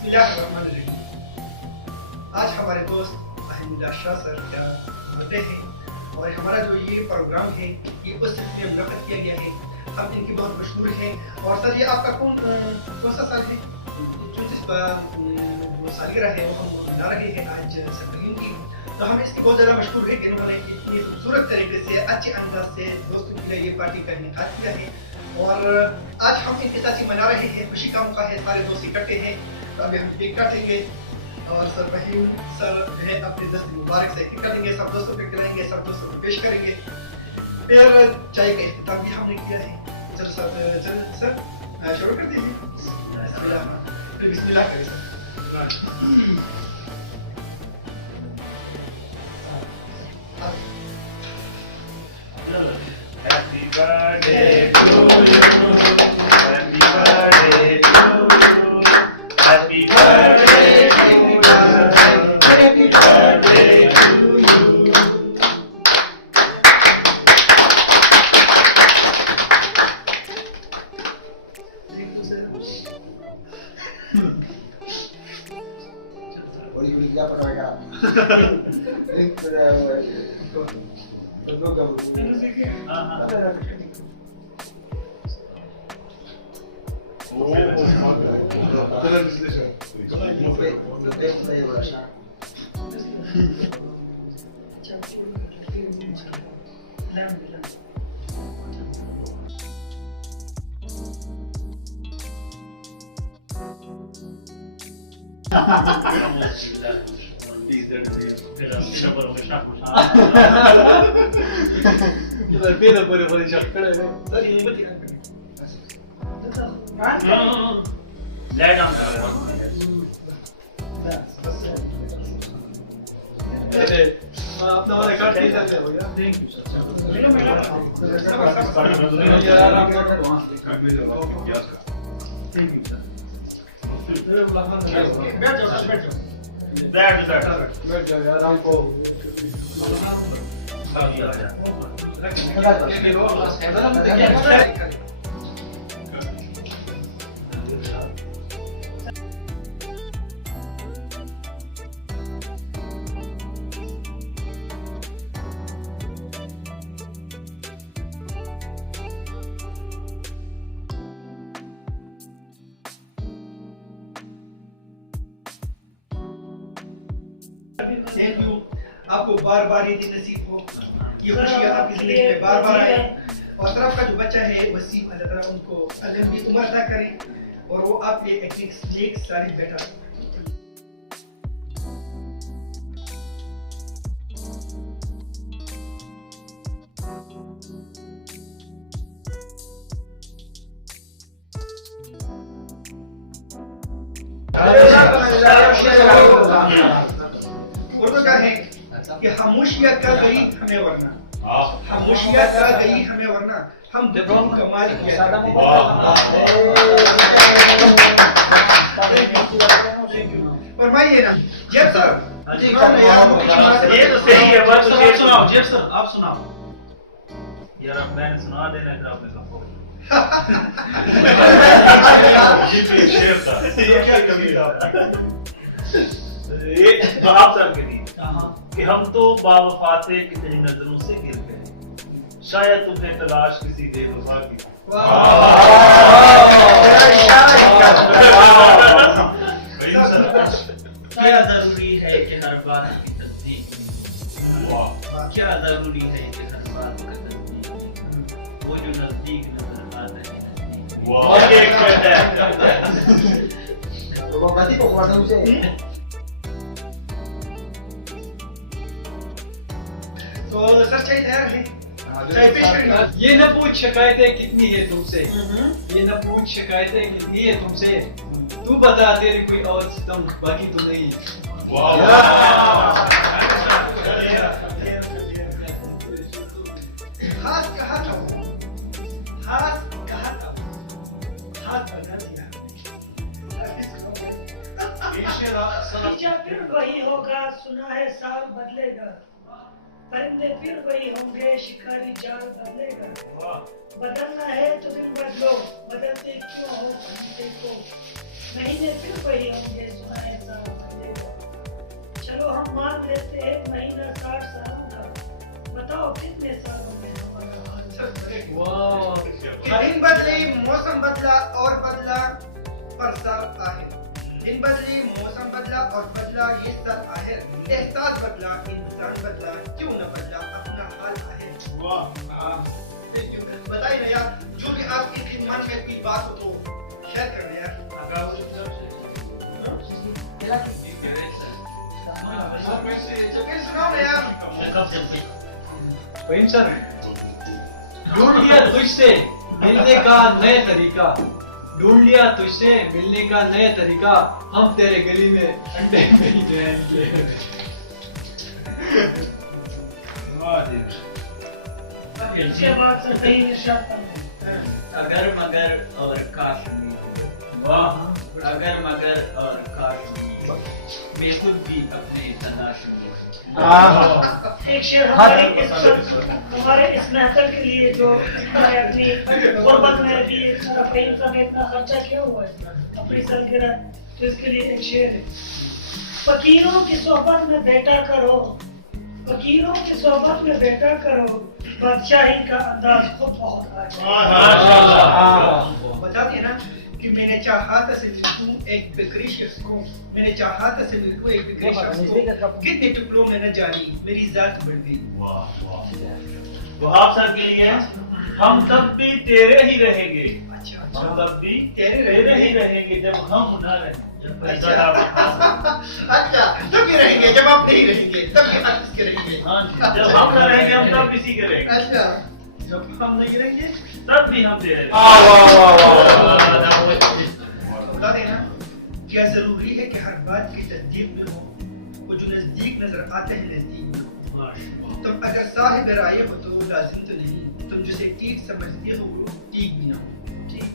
बिस्मिल्लाहिर्रहमानिर्रहीम। आज हमारे दोस्त अहमदुल्लाह शाह सर का बर्थडे है और हमारा जो ये प्रोग्राम है ये उस सिलसिले में मुनक़्क़द किया गया है। हम इनके बहुत मशहूर हैं। और सर ये आपका कौन सा साल है? जो जिस सालगिरह है वो हम मना रहे हैं आज सत्रहवीं की। तो हम इसकी बहुत ज़्यादा मशहूर है कि इन्होंने इतनी खूबसूरत तरीके से अच्छे अंदाज से दोस्तों के लिए ये पार्टी का इनेकाद किया है और आज हम इनके साथ ही मना रहे हैं। खुशी का मौका है, सारे दोस्त इकट्ठे हैं। तो अभी हम केक काटेंगे और सर रहीम सर जो है अपने दस्त मुबारक से केक काटेंगे, सब दोस्तों को खिलाएंगे, सब दोस्तों को पेश करेंगे। फिर चाय का इख्तिताम भी हमने किया है। चलो सर शुरू कर दीजिए। बिस्मिल्लाह करें sir. Happy birthday to you. Happy birthday to you. Happy birthday to you. Happy birthday to you. Boleh beli apa mereka? Ini betul kamu. Berbeda boleh cakap kan? Tadi ini betul kan? Let down. अपना वाला card नहीं चलता है भैया। Thank you sir. बैठ जाओ यार हमको थैंक यू। आपको बार बार ये दिन नसीब हो, ये खुशियाँ आपकी जिंदगी में बार बार आए और सर आपका जो बच्चा है वसीम अल्लाह ताला उनको लंबी उम्र अता करे और वो आपके एक सारी बेटा उर्दू का है कि खामोशियाँ का गई हमें वरना, खामोशियाँ का गई हमें वरना हम दुनिया का मालिक क्या फरमाइए ना जेब सर। ये तो सही है, बस सुनाओ जेब सर, आप सुनाओ यार अब मैंने सुना देना था आपने कहा ये तो शेर था, ये क्या कमी था ये आप सर के लिए कि हम तो बावफा थे कि तेरी नजरों से गिर गए, शायद तुम्हें तलाश किसी बेवफा की। क्या जरूरी है कि हर बार की तस्दीक में, क्या जरूरी है कि हर बार की तस्दीक में वो जो नजदीक नजर आता है Berarti kok keluar dulu sih? तो सर चाय तैयार है, चाय पेश करेंगे। ये न पूछ शिकायतें कितनी है तुमसे, ये न पूछ शिकायतें कितनी है तुमसे, तू बता तेरी कोई और सितम बाकी तो नहीं। हाथ कहा था, हाथ कहा था, हाथ बना दिया। बगीचा फिर वही होगा, सुना है साल बदलेगा, परिंदे फिर वही होंगे, शिकारी जाल बदलेगा। बदलना है तो दिन बदलो, बदलते क्यों हो परिंदे को, महीने फिर वही होंगे। देते 1 महीना 60 सालों का। बताओ कितने सालों में हमारा हाल दिन बदली मौसम बदला और बदला पर साल आहे दिन बदली मौसम बदला और बदला ये साल आहे एहसास बदला इंसान बदला क्यों न बदला अपना हाल आहे। बताइए ना यार, जो भी आपके मन में कोई बात हो तो शेयर कर रहे यार। सुनाओ ना यार। वहीम सर, ढूंढ लिया तुझसे मिलने का नया तरीका, ढूंढ लिया तुझसे मिलने का नया तरीका, हम तेरे गली में अंडे नहीं जाएंगे। इसके बाद से कहीं इरशाद अगर मगर और काश्मीर, वाह अगर मगर और काश्मीर, मैं खुद भी अपने तलाश में। एक शेर हमारे इस महफिल के लिए जो हमारे अपनी गुर्बत में भी फहीम साहब ने इतना खर्चा किया हुआ है अपनी सालगिरह, तो इसके लिए एक शेर है। फकीरों की सोहबत में बैठा करो, फकीरों की सोहबत में बैठा करो, बादशाही का अंदाज खुद बहुत बताते हैं ना कि मैंने चाहा था से मिलूं एक बिक्री शख्स को, मैंने चाहा था से मिलूं एक बिक्री शख्स को, कितने टुकड़ों में न जानी मेरी जात बढ़ गई। वहाब सर के लिए हम तब भी तेरे ही रहेंगे, अच्छा हम तब भी तेरे ही रहेंगे जब हम न रहेंगे। अच्छा तब भी रहेंगे जब आप नहीं रहेंगे, तब भी आप इसके रहेंगे। हाँ, जब हम न रहेंगे हम तब इसी के रहेंगे, अच्छा जब हम नहीं रहेंगे तब भी हम तेरे रहेंगे। बता देना, क्या जरूरी है कि हर बात की तस्दीक में हो, वो जो नजदीक नजर आते हैं नजदीक में हो। तुम अगर साहिब राय हो तो लाजिम तो नहीं, तुम जिसे ठीक समझती हो वो ठीक भी ना हो। ठीक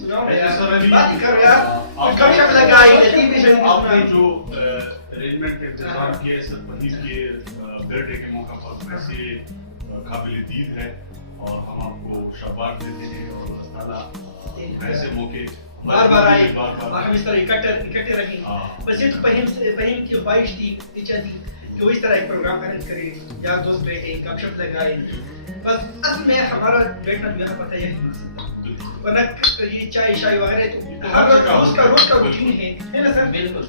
सुनाओ यार, बात ही करो यार, कम शब्द लगाई आपने जो अरेंजमेंट का इंतजाम किया है सर वहीद के बर्थडे के मौका पर वैसे काबिल दीद है और हम आपको शाबाश देते हैं और अल्लाह ताला ऐसे मौके बार बार आए बार और हम इस तरह इकट्ठे रहेंगे। बस ये तो फहीम की ख्वाहिश थी, इच्छा थी कि वो इस तरह एक प्रोग्राम अरेंज करे, यार दोस्त बैठे गपशप लगाए। बस असल में हमारा बैठना जो यहाँ पता है वरना ये चाय शाय वगैरह हर रोज का रूटीन है ना सर। बिल्कुल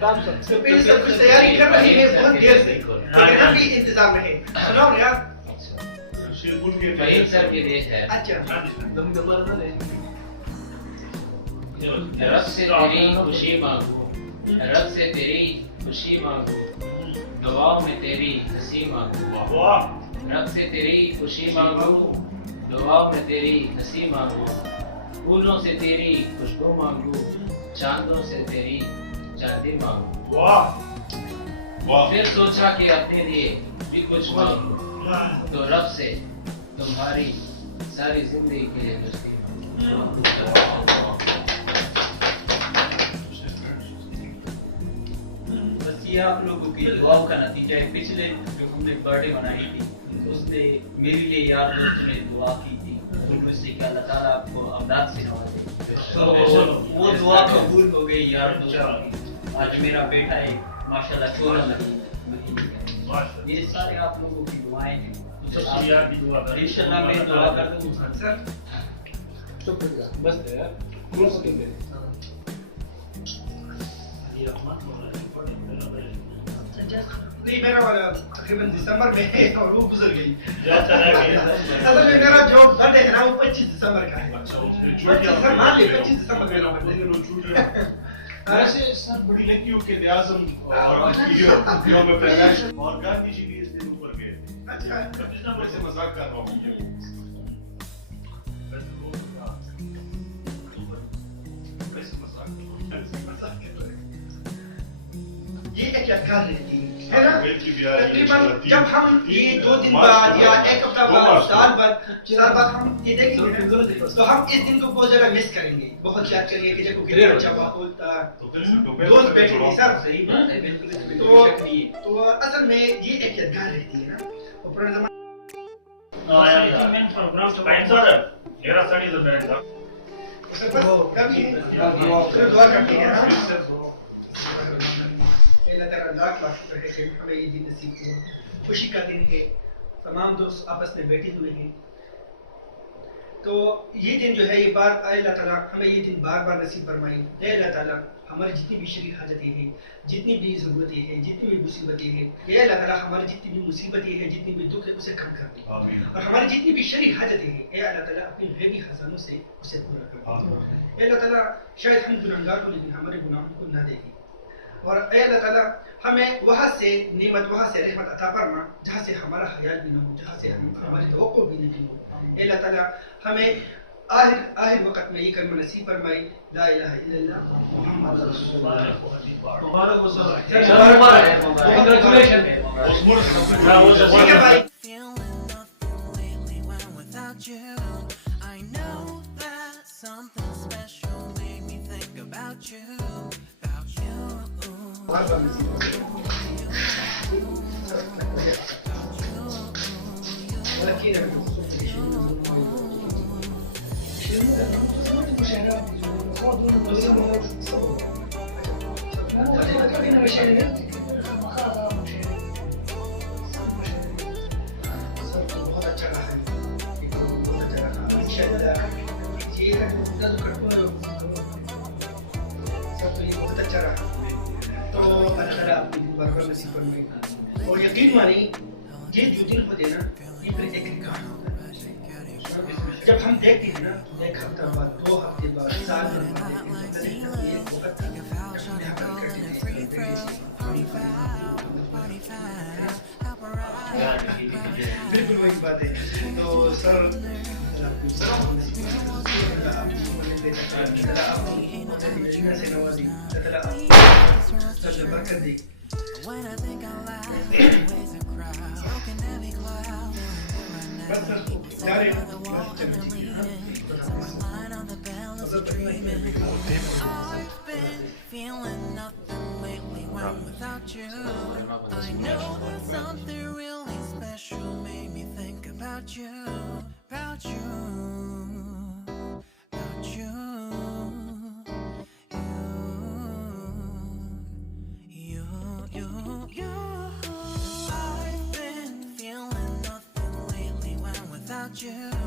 तो पहले सब कुछ तैयारी कर रही है बहुत देर से, लेकिन अभी इंतजाम है। सुनाओ यार। शेरपुर के फहीम सर के लिए है, अच्छा रब से तेरी खुशी मांगू, रब से तेरी खुशी मांगू, दुआओं में तेरी हंसी मांगू, रब से तेरी खुशी मांगू, दुआओं में तेरी हंसी मांगू, फूलों से तेरी खुशबू मांगू, चांदों से तेरी चांदी मांगू। फिर सोचा कि अपने लिए भी कुछ मांगू, तो रब से तुम्हारी सारी जिंदगी के लिए दोस्ती मांगू। बस ये आप लोगों की दुआओं का नतीजा है। पिछले जो हमने बर्थडे मनाई थी उसने मेरे लिए यार दोस्तों ने दुआ की थी, मुझसे कि अल्लाह ताला आपको औलाद से नवाजे, तो वो दुआ कबूल हो गई यार दोस्तों की। आज मेरा बेटा है माशाल्लाह 14 महीने का। ये सारे आप लोगों की दुआएं हैं, इंशाल्लाह मैं दुआ कर दूंगा सर। बस यार नहीं मेरा वाला तकरीबन दिसंबर में है और वो गुजर गई। चला गया। असल में मेरा जो बर्थडे है ना वो 25 दिसंबर का है। अच्छा उसने 25 दिसंबर का है। वैसे सर बड़ी लकी हो के आज़म और योम पैदाइश और गांधी जी भी इस दिन ऊपर गए। अच्छा वैसे मजाक कर रहा हूँ वैसे मजाक ये एक यादगार रहती है ना। वेल की बिहारी तकरीबन जब हम ये 2 दिन बाद या एक हफ्ता बाद साल बाद हम ये देखेंगे ना, तो हम इस दिन को बहुत ज्यादा मिस करेंगे, बहुत याद करेंगे कि देखो कितना अच्छा माहौल था, दोस्त बैठे थे सर। सही बात है, बिल्कुल तो असल में ये एक यादगार रहती है ना। और पुराने जमाने उससे बस कभी दुआ करते हैं ना। अल्लाह ताला लाख लाख शुक्र है कि हमें ये दिन नसीब हुआ। खुशी का दिन है, तमाम दोस्त आपस में बैठे हुए हैं। तो ये दिन जो है ये बार अल्लाह ताला हमें ये दिन बार बार नसीब फरमाए। अल्लाह ताला हमारी जितनी भी शरीर हाजतें हैं, जितनी भी ज़रूरतें हैं, जितनी भी मुसीबतें हैं, ये अल्लाह ताला हमारी जितनी भी मुसीबतें हैं, जितनी भी दुख है उसे कम कर दे। और हमारी जितनी भी शरीर हाजतें हैं, ये अल्लाह ताला अपनी गैबी खजानों से उसे पूरा कर दे। अल्लाह ताला शायद हम गुनाहगार हो लेकिन हमारे गुनाहों को ना देखे। और अल्लाह ताला हमें वहाँ से नेमत, वहाँ से रहमत अता फरमा जहाँ से हमारा ख्याल भी ना हो, जहाँ से हमारी तवक्को भी नहीं हो। अल्लाह ताला हमें आखिर वक्त में ये कलमा नसीब फरमाई, ला इलाहा इल्लल्लाह मुहम्मद रसूलुल्लाह। मुबारक हो सर। Congratulations. ठीक है भाई। Feeling nothing lately when without you. I know that something special made me think about you, about you. बार बार नसीब बहुत अच्छा रहा है, बहुत अच्छा रहा। इंशाअल्लाह ये सब तो ये बहुत अच्छा रहा। तो अल्लाह ताला आपको बरकत नसीब फरमाए। और यकीन मानिए ये जो दिन होते हैं ना, ये फिर एक रिकॉर्ड होता है। जब हम देखते हैं ना, एक हफ्ता बाद, 2 हफ्ते बाद, साल बाद, बिल्कुल वही बात है। तो सर बरकत दी। When I think out loud, ways to cry, broken every cloud. बस सर जा रहे हैं। Line on the bell is dreaming. I've been feeling nothing lately when without you. I know that something really special made me think about you, about you, about you. You. I've been feeling nothing lately when without you.